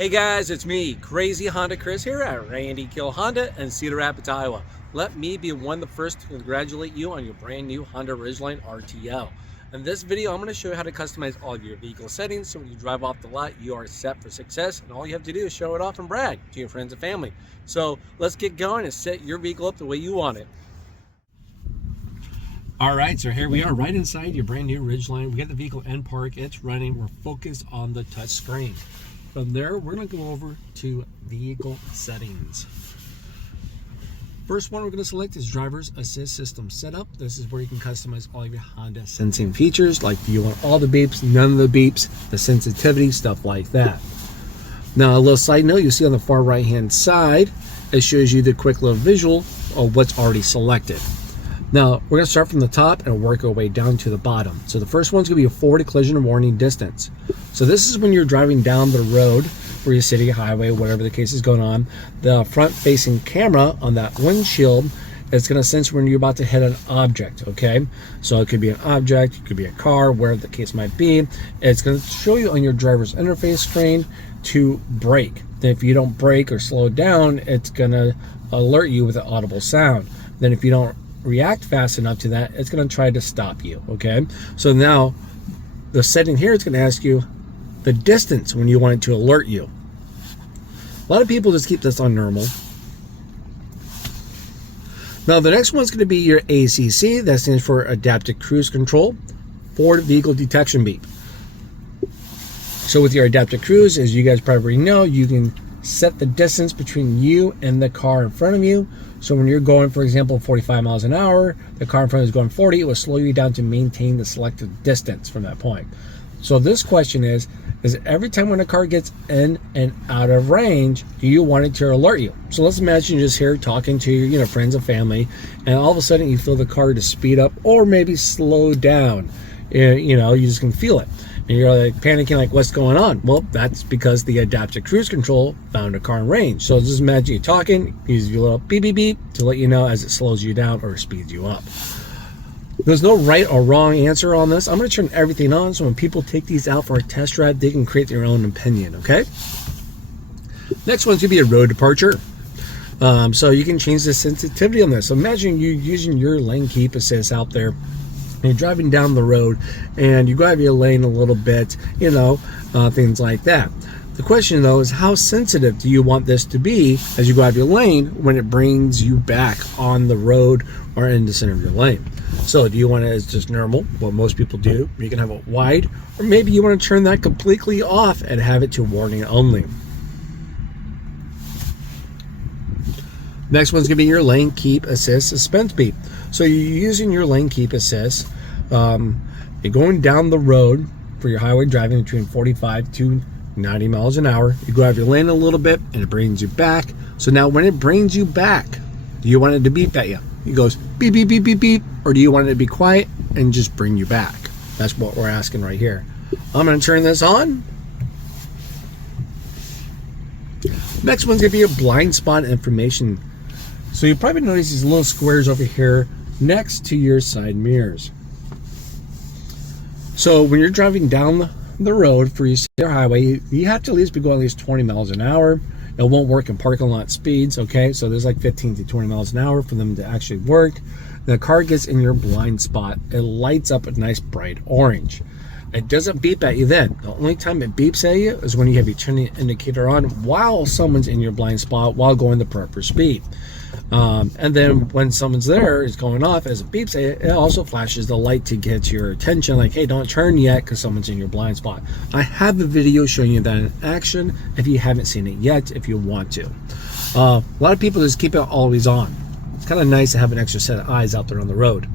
Hey guys, it's me, Crazy Honda Chris here at Randy Kill Honda in Cedar Rapids, Iowa. Let me be one of the first to congratulate you on your brand new Honda Ridgeline RTL. In this video, I'm going to show you how to customize all of your vehicle settings so when you drive off the lot, you are set for success, and all you have to do is show it off and brag to your friends and family. So let's get going and set your vehicle up the way you want it. All right, so here we are right inside your brand new Ridgeline. We got the vehicle in park, it's running, we're focused on the touch screen. From there, we're going to go over to vehicle settings. First one we're going to select is driver's assist system setup. This is where you can customize all of your Honda sensing features, like do you want all the beeps, none of the beeps, the sensitivity, stuff like that. Now, a little side note, you see on the far right hand side, it shows you the quick little visual of what's already selected. Now, we're going to start from the top and work our way down to the bottom. So the first one's going to be a forward collision warning distance. So this is when you're driving down the road for your city, highway, whatever the case is going on. The front-facing camera on that windshield is going to sense when you're about to hit an object, okay? So it could be an object, it could be a car, wherever the case might be. It's going to show you on your driver's interface screen to brake. Then if you don't brake or slow down, it's going to alert you with an audible sound. Then if you don't react fast enough to that, it's going to try to stop you, okay? So now the setting here is going to ask you the distance when you want it to alert you. A lot of people just keep this on normal. Now the next one's going to be your ACC. That stands for Adaptive Cruise Control, Forward Vehicle Detection Beep. So with your adaptive cruise, as you guys probably know, you can set the distance between you and the car in front of you. So when you're going, for example, 45 miles an hour, the car in front is going 40, it will slow you down to maintain the selected distance from that point. So this question is every time when a car gets in and out of range, do you want it to alert you? So let's imagine you're just here talking to your friends and family, and all of a sudden you feel the car to speed up or maybe slow down. You just can feel it. And you're like panicking, like, what's going on? Well, that's because the adaptive cruise control found a car in range. So just imagine you talking, use your little beep beep beep to let you know as it slows you down or speeds you up. There's no right or wrong answer on this. I'm going to turn everything on so when people take these out for a test drive, they can create their own opinion, okay? Next one's going to be a road departure. So you can change the sensitivity on this. So imagine you using your lane keep assist out there. You're driving down the road and you go out of your lane a little bit, things like that. The question though is, how sensitive do you want this to be as you go out of your lane when it brings you back on the road or in the center of your lane? So do you want it as just normal, what most people do? You can have it wide, or maybe you want to turn that completely off and have it to warning only. Next one's going to be your lane keep assist suspense beep. So you're using your lane keep assist. You're going down the road for your highway driving between 45 to 90 miles an hour. You go out of your lane a little bit and it brings you back. So now when it brings you back, do you want it to beep at you? It goes beep, beep, beep, beep, beep. Or do you want it to be quiet and just bring you back? That's what we're asking right here. I'm going to turn this on. Next one's going to be your blind spot information. So you probably notice these little squares over here next to your side mirrors. So when you're driving down the road for your highway, you have to at least be going at least 20 miles an hour. It won't work in parking lot speeds, okay? So there's like 15 to 20 miles an hour for them to actually work. The car gets in your blind spot. It lights up a nice bright orange. It doesn't beep at you then. The only time it beeps at you is when you have your turning indicator on while someone's in your blind spot while going the proper speed. And then when someone's there, is going off, as it beeps, it also flashes the light to get your attention, like, hey, don't turn yet because someone's in your blind spot. I have a video showing you that in action if you haven't seen it yet, if you want to. A lot of people just keep it always on. It's kind of nice to have an extra set of eyes out there on the road.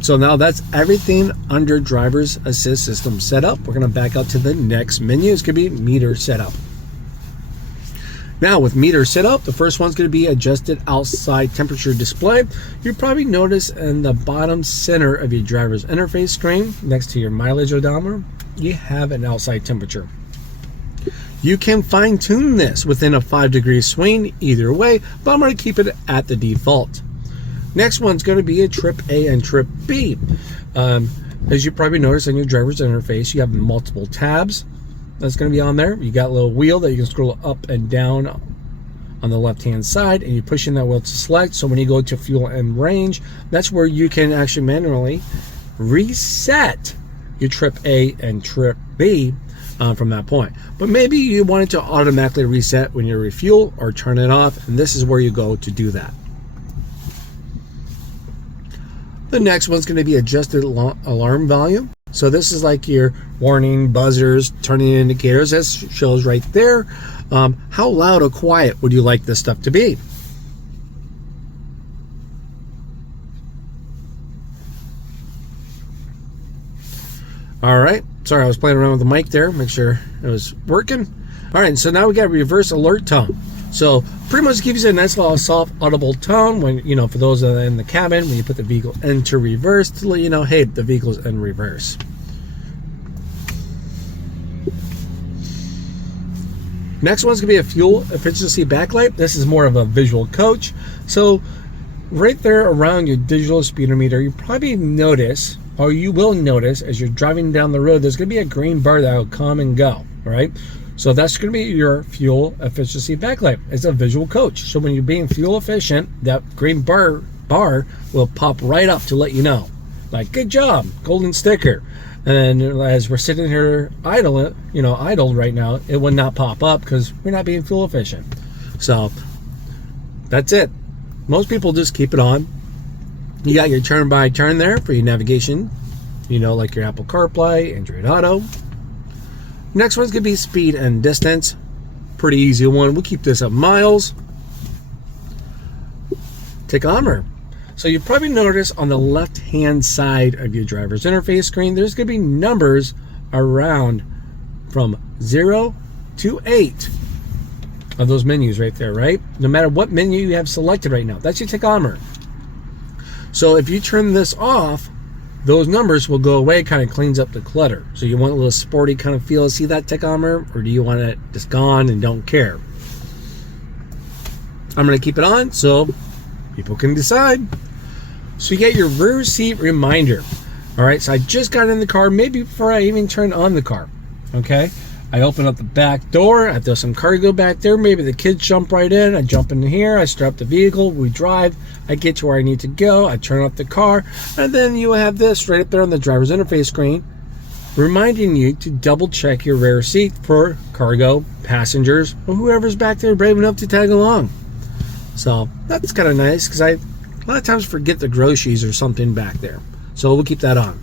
So now that's everything under driver's assist system setup. We're going to back out to the next menu. It's going to be meter setup. Now with meter setup, the first one's going to be adjusted outside temperature display. You probably notice in the bottom center of your driver's interface screen, next to your mileage odometer, you have an outside temperature. You can fine tune this within a 5-degree swing either way, but I'm going to keep it at the default. Next one's going to be a trip A and trip B. As you probably noticed on your driver's interface, you have multiple tabs. that's going to be on there. You got a little wheel that you can scroll up and down on the left hand side, and you push in that wheel to select. So when you go to fuel and range, that's where you can actually manually reset your trip A and trip B from that point. But maybe you want it to automatically reset when you refuel or turn it off, and this is where you go to do that. The next one's going to be adjusted alarm volume. So this is like your warning, buzzers, turning indicators. That shows right there. How loud or quiet would you like this stuff to be? All right. Sorry, I was playing around with the mic there. Make sure it was working. All right. So now we got reverse alert tone. So pretty much gives you a nice little soft audible tone when, you know, for those that are in the cabin, when you put the vehicle into reverse to let you know, hey, the vehicle's in reverse. Next one's gonna be a fuel efficiency backlight. This is more of a visual coach. So right there around your digital speedometer, you probably notice, or you will notice as you're driving down the road, there's gonna be a green bar that will come and go, right? So that's going to be your fuel efficiency backlight. It's a visual coach. So when you're being fuel efficient, that green bar will pop right up to let you know. Like, good job, golden sticker. And as we're sitting here idle right now, it would not pop up because we're not being fuel efficient. So that's it. Most people just keep it on. You got your turn by turn there for your navigation, you know, like your Apple CarPlay, Android Auto. Next one's going to be speed and distance. Pretty easy one. We'll keep this at miles. Tachometer. So you probably notice on the left-hand side of your driver's interface screen, there's going to be numbers around from 0 to 8 of those menus right there, right? No matter what menu you have selected right now, that's your tachometer. So if you turn this off, those numbers will go away, kind of cleans up the clutter. So you want a little sporty kind of feel to see that tachometer, or do you want it just gone and don't care? I'm going to keep it on so people can decide. So you get your rear seat reminder. All right, so I just got in the car, maybe before I even turned on the car. Okay, I open up the back door, I throw some cargo back there, maybe the kids jump right in, I jump in here, I start up the vehicle, we drive, I get to where I need to go, I turn off the car, and then you have this right up there on the driver's interface screen reminding you to double check your rear seat for cargo, passengers, or whoever's back there brave enough to tag along. So that's kind of nice because I a lot of times forget the groceries or something back there. So we'll keep that on.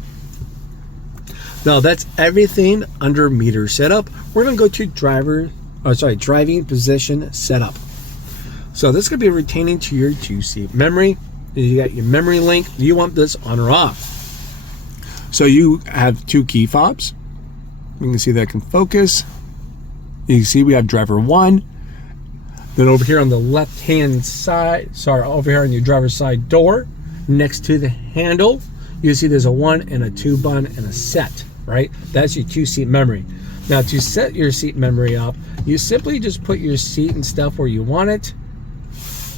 Now that's everything under meter setup. We're going to go to driving position setup. So this could be retaining to your 2-seat memory. You got your memory link. Do you want this on or off? So you have 2 key fobs. You can see that can focus. You can see we have driver 1. Then over here on the left hand side, over here on your driver's side door, next to the handle, you see there's a 1 and a 2 button and a set. Right? That's your 2-seat memory. Now to set your seat memory up, you simply just put your seat and stuff where you want it,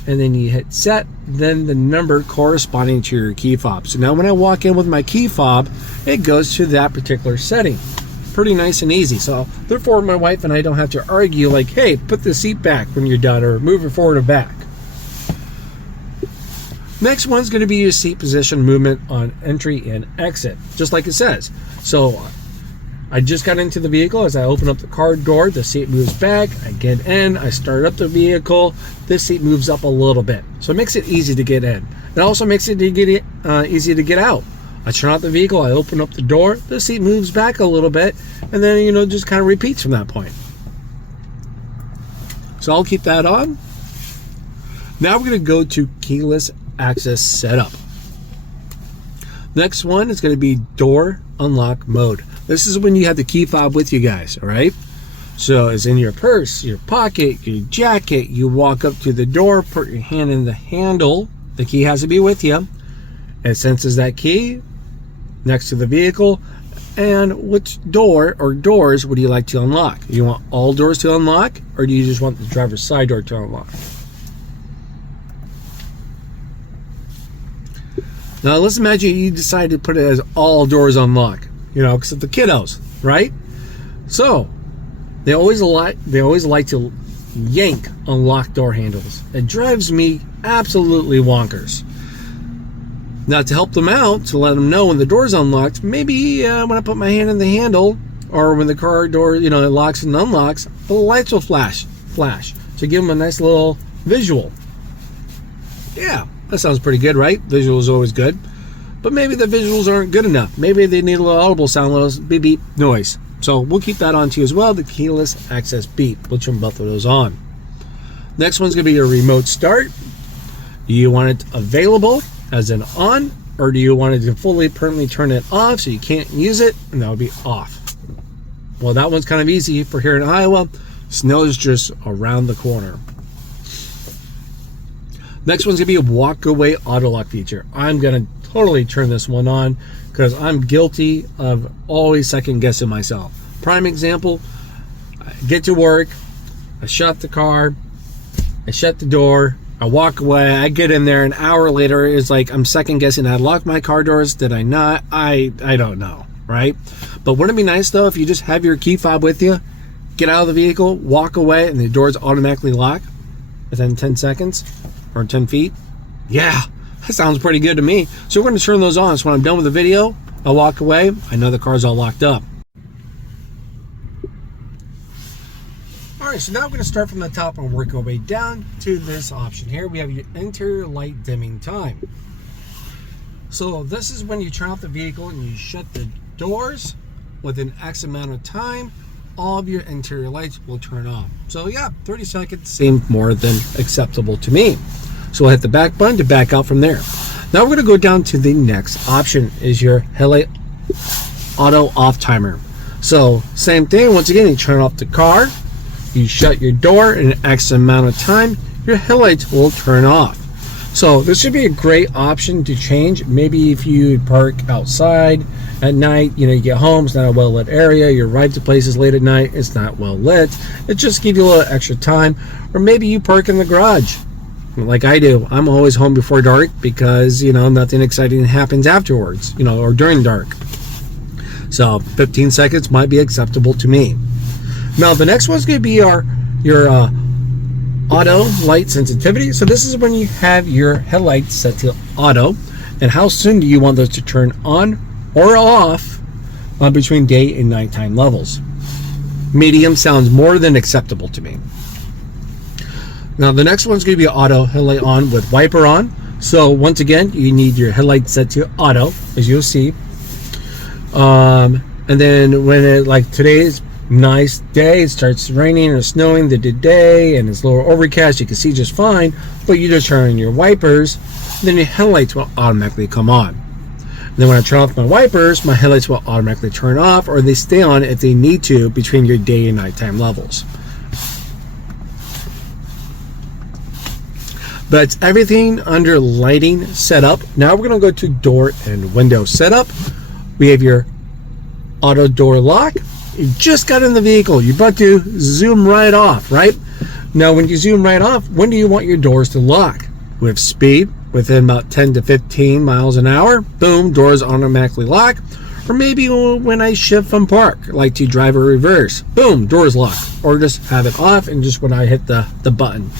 and then you hit set, then the number corresponding to your key fob. So now when I walk in with my key fob, it goes to that particular setting. Pretty nice and easy. So therefore my wife and I don't have to argue like, hey, put the seat back when you're done, or move it forward or back. Next one's going to be your seat position movement on entry and exit, just like it says. So I just got into the vehicle. As I open up the car door, the seat moves back. I get in, I start up the vehicle. This seat moves up a little bit. So it makes it easy to get in. It also makes it easy to get out. I turn out the vehicle, I open up the door, the seat moves back a little bit, and then, you know, just kind of repeats from that point. So I'll keep that on. Now we're going to go to keyless access setup. Next one is going to be door unlock mode. This is when you have the key fob with you guys, all right? So it's in your purse, your pocket, your jacket. You walk up to the door, put your hand in the handle. The key has to be with you. It senses that key next to the vehicle. And which door or doors would you like to unlock? You want all doors to unlock, or do you just want the driver's side door to unlock? Now let's imagine you decide to put it as all doors unlock, you know, because of the kiddos, right? So They always like to yank on locked door handles. It drives me absolutely wonkers. Now, to help them out, to let them know when the door's unlocked, maybe when I put my hand in the handle, or when the car door, it locks and unlocks, the lights will flash, to give them a nice little visual. Yeah, that sounds pretty good, right? Visual is always good. But maybe the visuals aren't good enough. Maybe they need a little audible sound, a little beep beep noise. So we'll keep that on to you as well, the keyless access beep. We'll turn both of those on. Next one's going to be your remote start. Do you want it available as an on, or do you want it to fully permanently turn it off so you can't use it, and that would be off? Well, that one's kind of easy for here in Iowa. Snow's just around the corner. Next one's going to be a walk away auto lock feature. I'm going to totally turn this one on because I'm guilty of always second guessing myself. Prime example, I get to work, I shut the car, I shut the door, I walk away, I get in there, an hour later, it's like I'm second guessing. I locked my car doors, did I not? I don't know, right? But wouldn't it be nice though if you just have your key fob with you, get out of the vehicle, walk away, and the doors automatically lock within 10 seconds or 10 feet? Yeah, that sounds pretty good to me. So we're going to turn those on. So when I'm done with the video, I'll walk away, I know the car's all locked up. Alright, so now we're going to start from the top and work our way down to this option here. We have your interior light dimming time. So this is when you turn off the vehicle and you shut the doors. Within X amount of time, all of your interior lights will turn off. So yeah, 30 seconds seemed more than acceptable to me. So we'll hit the back button to back out from there. Now we're going to go down to the next option, is your headlight auto off timer. So same thing, once again, you turn off the car, you shut your door, in an X amount of time, your headlights will turn off. So this should be a great option to change. Maybe if you park outside at night, you get home, it's not a well lit area, you ride to places late at night, it's not well lit, it just gives you a little extra time. Or maybe you park in the garage like I do. I'm always home before dark because nothing exciting happens afterwards, or during dark. So 15 seconds might be acceptable to me. Now the next one's going to be your auto light sensitivity. So this is when you have your headlights set to auto, and how soon do you want those to turn on or off between day and nighttime levels. Medium sounds more than acceptable to me. Now the next one's going to be auto headlight on with wiper on. So once again, you need your headlight set to auto, as you'll see. And then when today's nice day, it starts raining or snowing the day and it's a little overcast, you can see just fine, but you just turn on your wipers, then your headlights will automatically come on. And then when I turn off my wipers, my headlights will automatically turn off, or they stay on if they need to between your day and nighttime levels. But it's everything under lighting setup. Now we're going to go to door and window setup. We have your auto door lock. You just got in the vehicle, you're about to zoom right off, right? Now when you zoom right off, when do you want your doors to lock? With speed, within about 10 to 15 miles an hour, boom, doors automatically lock. Or maybe when I shift from park, like to drive or reverse, boom, doors lock. Or just have it off and just when I hit the button.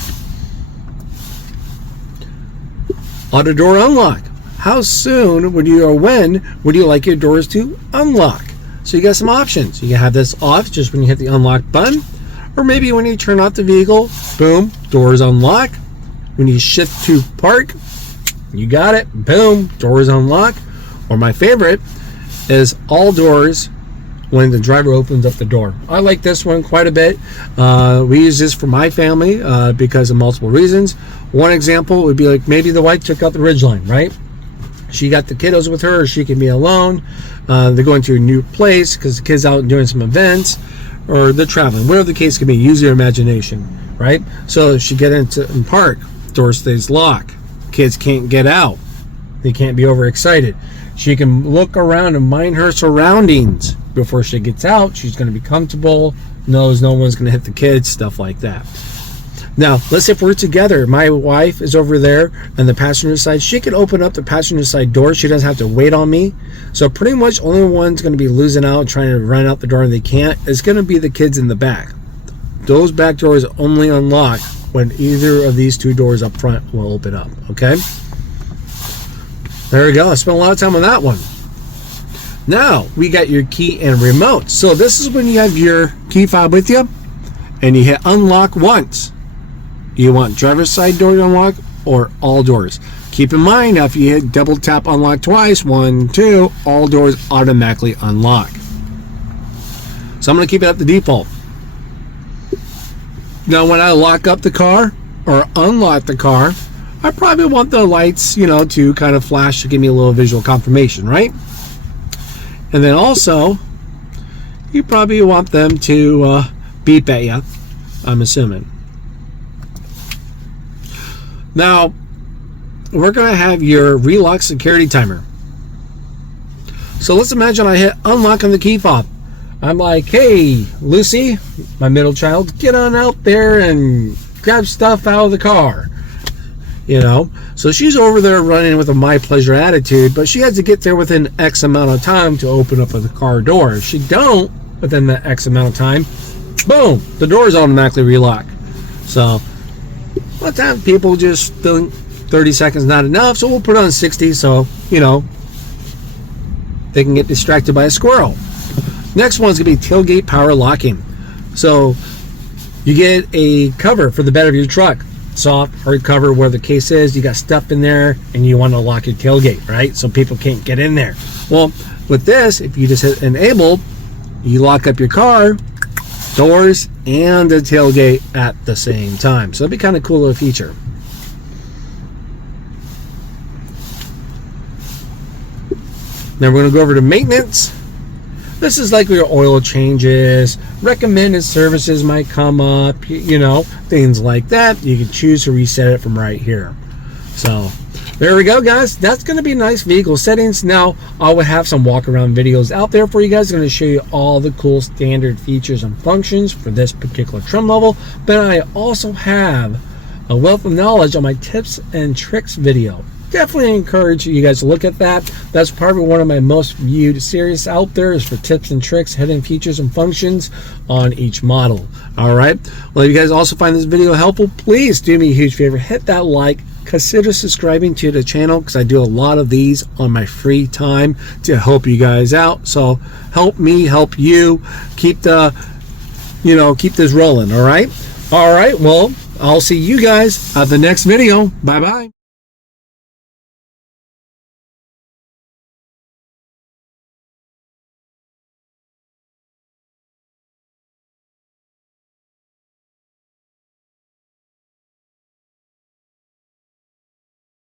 Auto door unlock. How soon would you, or when would you like your doors to unlock? So you got some options. You can have this off just when you hit the unlock button, or maybe when you turn off the vehicle, boom, doors unlock. When you shift to park, you got it, boom, doors unlock. Or my favorite is all doors when the driver opens up the door. I like this one quite a bit. We use this for my family because of multiple reasons. One example would be like maybe the wife took out the Ridgeline, right? She got the kiddos with her, or she can be alone. They're going to a new place because the kid's out doing some events, or they're traveling. Whatever the case can be, use your imagination, right? So she get into park, door stays locked. Kids can't get out. They can't be overexcited. She can look around and mind her surroundings before she gets out. She's going to be comfortable, knows no one's going to hit the kids, stuff like that. Now, let's say if we're together, my wife is over there on the passenger side, she can open up the passenger side door. She doesn't have to wait on me. So pretty much only one's going to be losing out, trying to run out the door and they can't. It's going to be the kids in the back. those back doors only unlock when either of these two doors up front will open up. Okay, there we go. I spent a lot of time on that one. Now we got your key and remote. So this is when you have your key fob with you and you hit unlock once. You want driver's side door to unlock or all doors. Keep in mind, now if you hit double tap unlock twice, 1, 2, all doors automatically unlock. So I'm going to keep it at the default. Now when I lock up the car or unlock the car, I probably want the lights, to kind of flash to give me a little visual confirmation, right? And then also, you probably want them to beep at you, I'm assuming. Now, we're going to have your relock security timer. So let's imagine I hit unlock on the key fob. I'm like, hey, Lucy, my middle child, get on out there and grab stuff out of the car. So she's over there running with a my pleasure attitude, but she has to get there within X amount of time to open up the car door. If she don't within that X amount of time, boom, the doors automatically relock. So a lot of times people just think 30 seconds not enough, so we'll put on 60 so they can get distracted by a squirrel. Next one's gonna be tailgate power locking. So you get a cover for the bed of your truck, soft hard cover where the case is. You got stuff in there and you want to lock your tailgate, right? So people can't get in there. Well, with this, if you just hit enable, you lock up your car, doors, and the tailgate at the same time. So it'd be kind of cool little feature. Then we're going to go over to maintenance. This is like where your oil changes, recommended services might come up, things like that. You can choose to reset it from right here. So there we go, guys. That's going to be nice vehicle settings. Now I will have some walk around videos out there for you guys. I'm going to show you all the cool standard features and functions for this particular trim level, but I also have a wealth of knowledge on my tips and tricks video. Definitely encourage you guys to look at that. That's probably one of my most viewed series out there, is for tips and tricks, hidden features and functions on each model. All right, well, if you guys also find this video helpful, please do me a huge favor, hit that like, consider subscribing to the channel, because I do a lot of these on my free time to help you guys out. So help me help you keep the keep this rolling. All right, well, I'll see you guys at the next video. Bye bye.